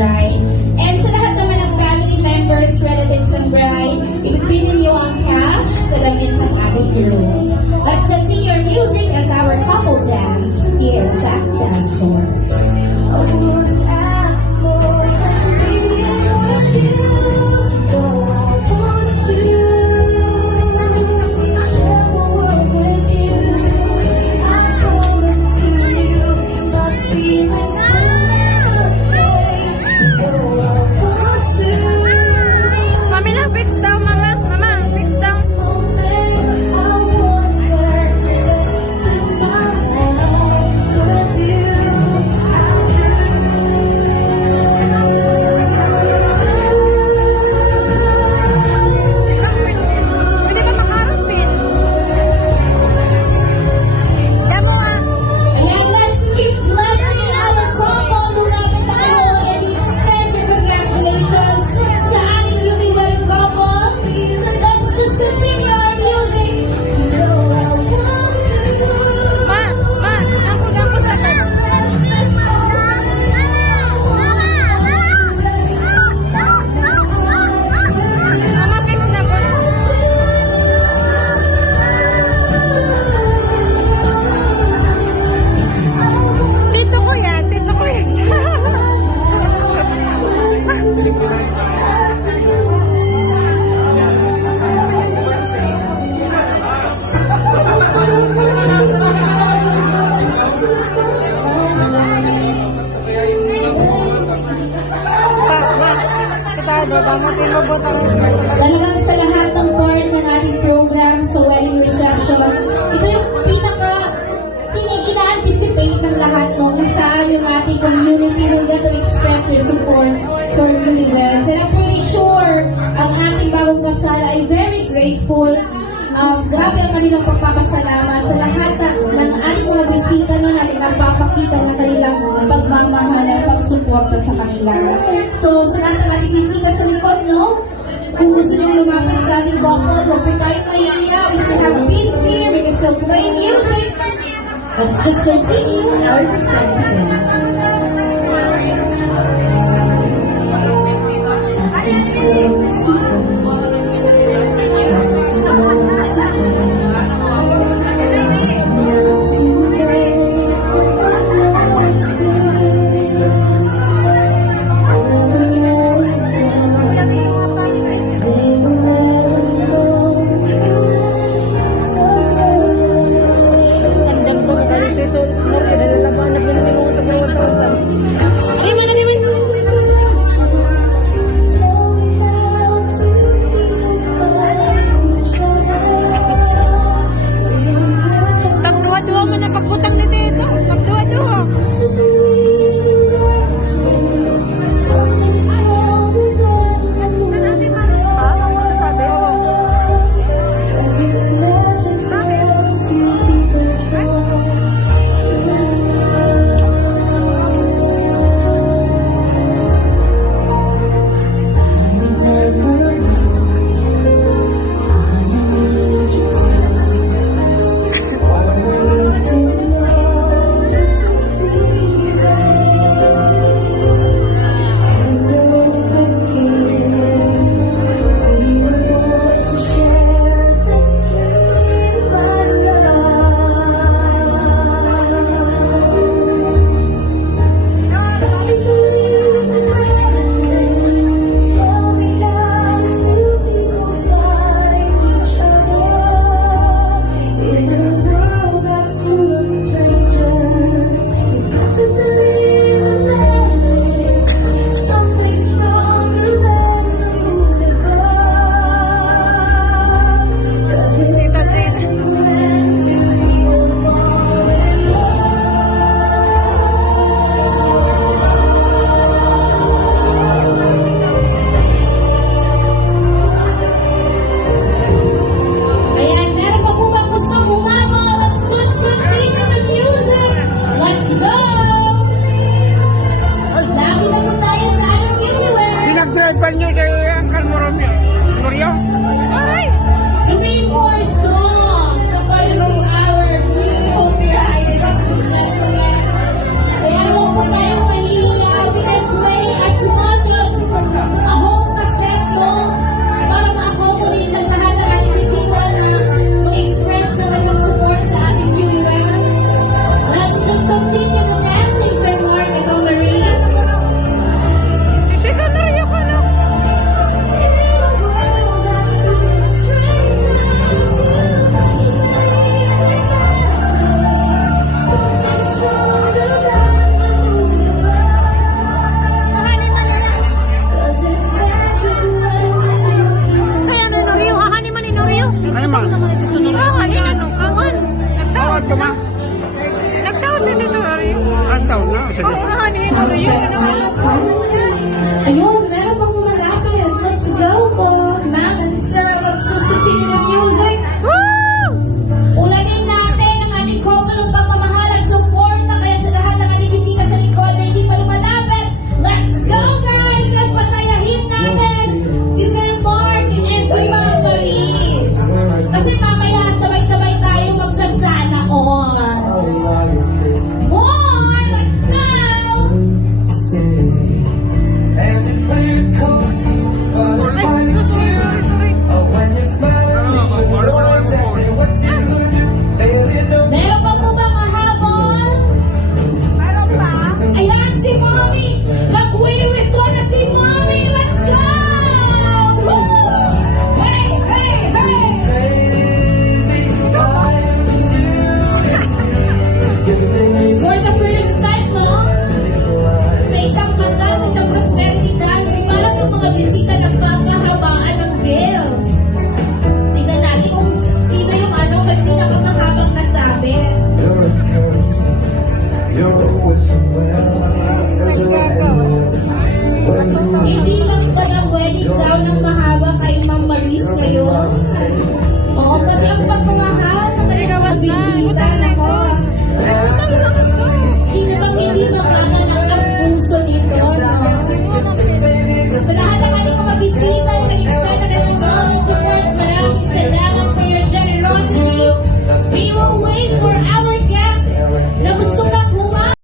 bride. And sa lahat naman ng family members, relatives ng bride, ipipili niyo ang cash sa damit ng ating groom. Let's continue our music as our couple dance here sa dance floor. Talagang sa lahat ng part ng ating program sa wedding reception, ito yung ina-anticipate ng lahat kung saan yung ating community will get to express their support to our newlyweds. And I'm pretty sure ang ating bagong kasal ay very grateful. Grabe ang kanilang pagpapasalamat sa lahat ng ating mga bisita nun at nagpapakita ng kanilang pagmamahal at pagsuporta sa kanila. So sa lahat ng ating bisita sa likod, no? Kung gusto nyo lumapit sa ating couple, huwag po tayo mahiya. We still have beats here. We can still play music. Let's just continue our presentation. Ito, Norte, nalalaban na ginanong ito 1,000. wedding gown ng